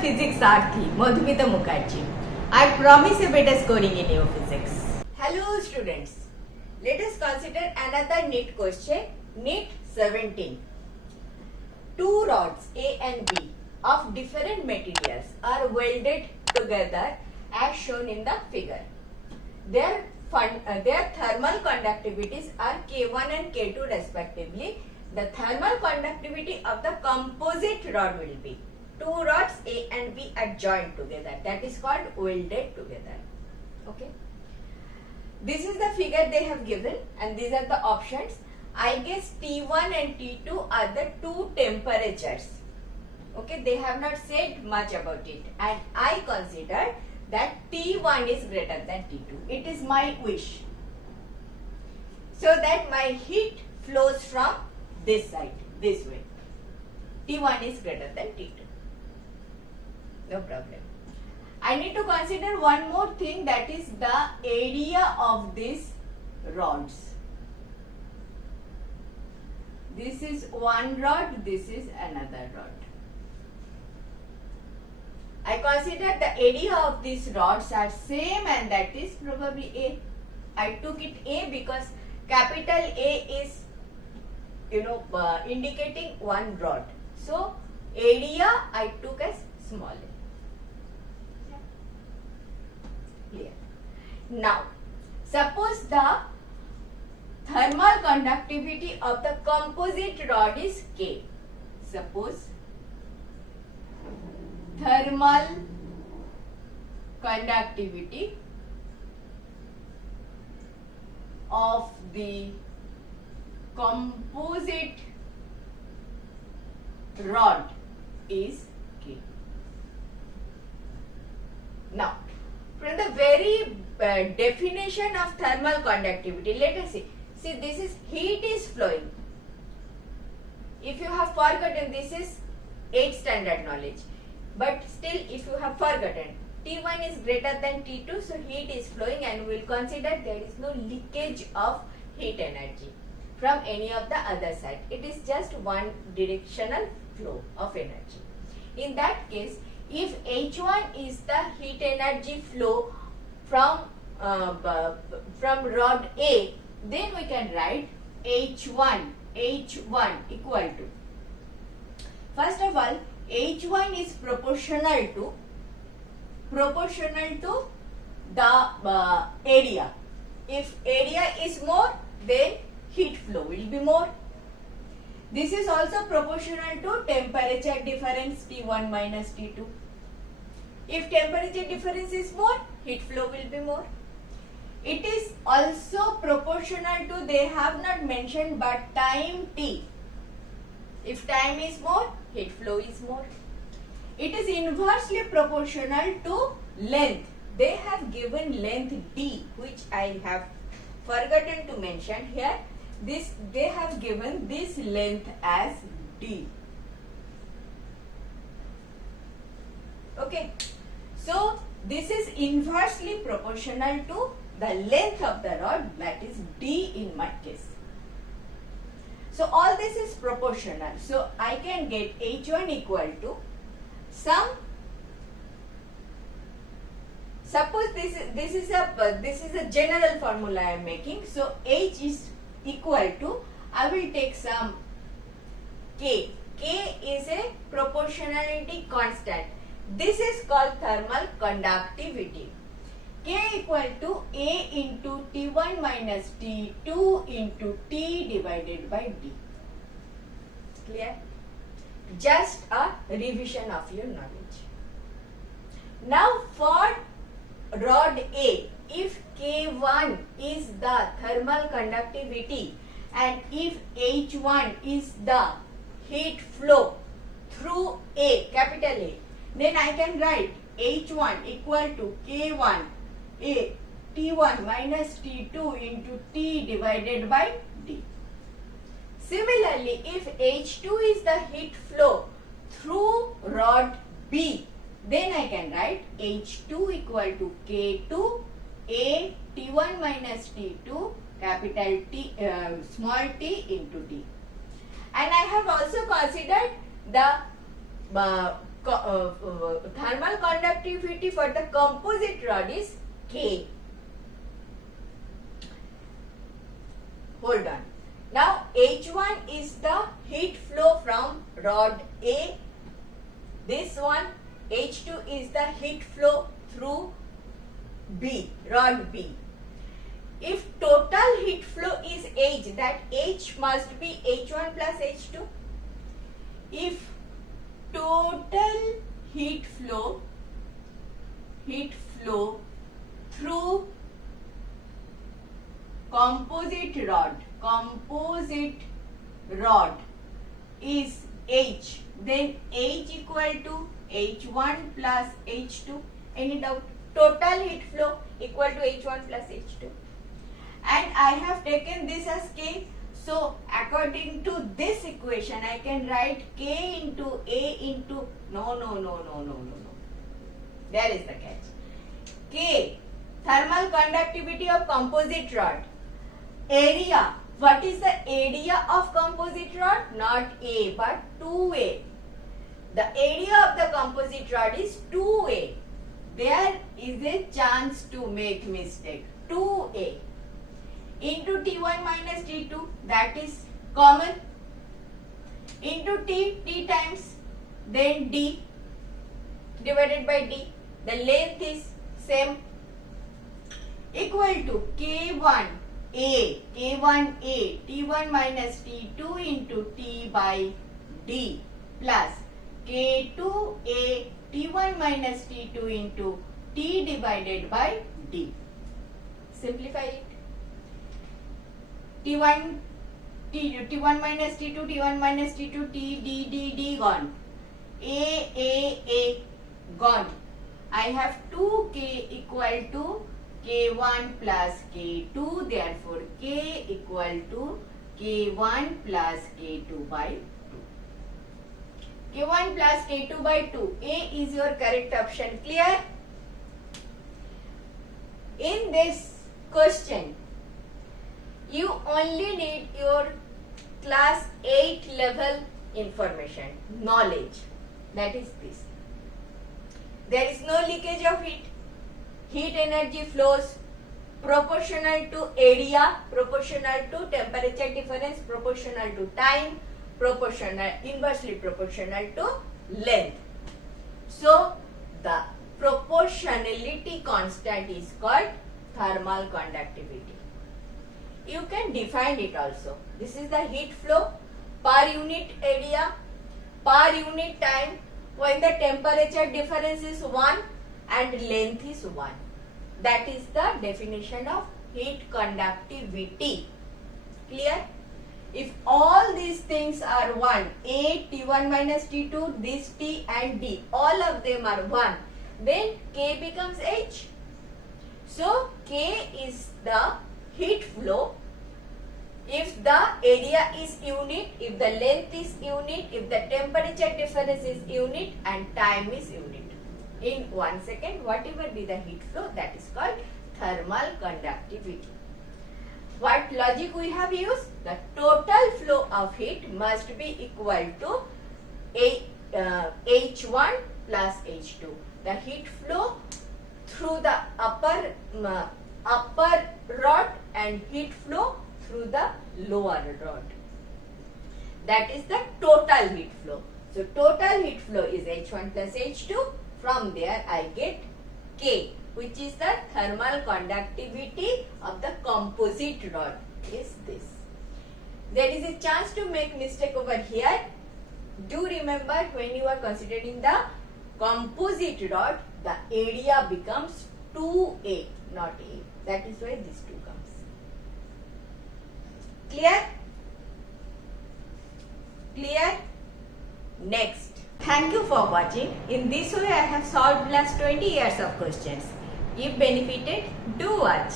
physics Sarathi, Madhumita Mukherjee. I promise a better scoring in your physics. Hello students. Let us consider another NEET question. NEET 17. Two rods A and B of different materials are welded together as shown in the figure. Their thermal conductivities are K1 and K2 respectively. The thermal conductivity of the composite rod will be two rods A and B are joined together. That is called welded together. Okay. This is the figure they have given and these are the options. I guess T1 and T2 are the two temperatures. Okay, they have not said much about it and I consider that T1 is greater than T2. It is my wish. So that my heat flows from this side, this way. T1 is greater than T2. No problem. I need to consider one more thing, that is the area of these rods. This is one rod, this is another rod. I consider the area of these rods are same and that is probably A. I took it A because capital A is indicating one rod. So area I took as small a. Clear. Now suppose the thermal conductivity of the composite rod is K. Suppose thermal conductivity of the composite rod is K. Now, from the very definition of thermal conductivity, let us see. See, this is heat is flowing. If you have forgotten, this is 8th standard knowledge. But still, if you have forgotten, T1 is greater than T2, so heat is flowing and we will consider there is no leakage of heat energy from any of the other side. It is just one directional flow of energy. In that case, if H1 is the heat energy flow from rod A, then we can write H1 equal to, first of all, H1 is proportional to the area. If area is more, then heat flow will be more. This is also proportional to temperature difference T1 minus T2. If temperature difference is more, heat flow will be more. It is also proportional to, they have not mentioned, but time T. If time is more, heat flow is more. It is inversely proportional to length. They have given length D, which I have forgotten to mention here. They have given this length as D. Okay. So this is inversely proportional to the length of the rod, that is D in my case. So all this is proportional. So I can get H1 equal to some, suppose this is a general formula I am making. So H is equal to, I will take some K. K is a proportionality constant. This is called thermal conductivity. K equal to A into T1 minus T2 into T divided by D. Clear? Just a revision of your knowledge. Now for rod A, if K1 is the thermal conductivity and if H1 is the heat flow through A, capital A, then I can write H1 equal to K1 A T1 minus T2 into T divided by D. Similarly, if H2 is the heat flow through rod B, then I can write H2 equal to K2 A T1 minus T2 capital T small t into D. And I have also considered the thermal conductivity for the composite rod is K. Hold on. Now H1 is the heat flow from rod A. This one H2 is the heat flow through B, rod B. If total heat flow is H, that H must be H1 plus H2. If total heat flow through composite rod is H, then H equal to H1 plus H2. Any doubt? Total heat flow equal to H1 plus H2. And I have taken this as K. So according to this equation, I can write K into A into no. There is the catch. K, thermal conductivity of composite rod. Area. What is the area of composite rod? Not A but 2A. The area of the composite rod is 2A. There is a chance to make mistake. 2A into T1 minus T2, that is common, into T times, then D divided by D. The length is same, equal to K1A, T1 minus T2 into T by D plus K2A, T1 minus T2 into T divided by D. Simplify it. T1 minus T2, T1 minus T2, D gone. A gone. I have 2K equal to K1 plus K2, therefore K equal to K1 plus K2 by 2. K1 plus K2 by 2. A is your correct option. Clear? In this question, you only need your class 8 level information, knowledge. That is this. There is no leakage of heat. Heat energy flows proportional to area, proportional to temperature difference, proportional to time, inversely proportional to length. So, the proportionality constant is called thermal conductivity. You can define it also. This is the heat flow per unit area, per unit time, when the temperature difference is 1 and length is 1. That is the definition of heat conductivity. Clear? If all these things are 1, A, T1 minus T2, this T and D, all of them are 1, then K becomes H. So, K is the heat flow if the area is unit, if the length is unit, if the temperature difference is unit and time is unit. In 1 second, whatever be the heat flow, that is called thermal conductivity. What logic we have used? The total flow of heat must be equal to H1 plus H2. The heat flow through the upper rod and heat flow through the lower rod. That is the total heat flow. So total heat flow is H1 plus H2. From there I get K, which is the thermal conductivity of the composite rod, is this. There is a chance to make mistake over here. Do remember, when you are considering the composite rod, the area becomes 2A, not A. That is why this 2 comes. Clear? Clear? Next. Thank you for watching. In this way I have solved last 20 years of questions. If benefited, do watch.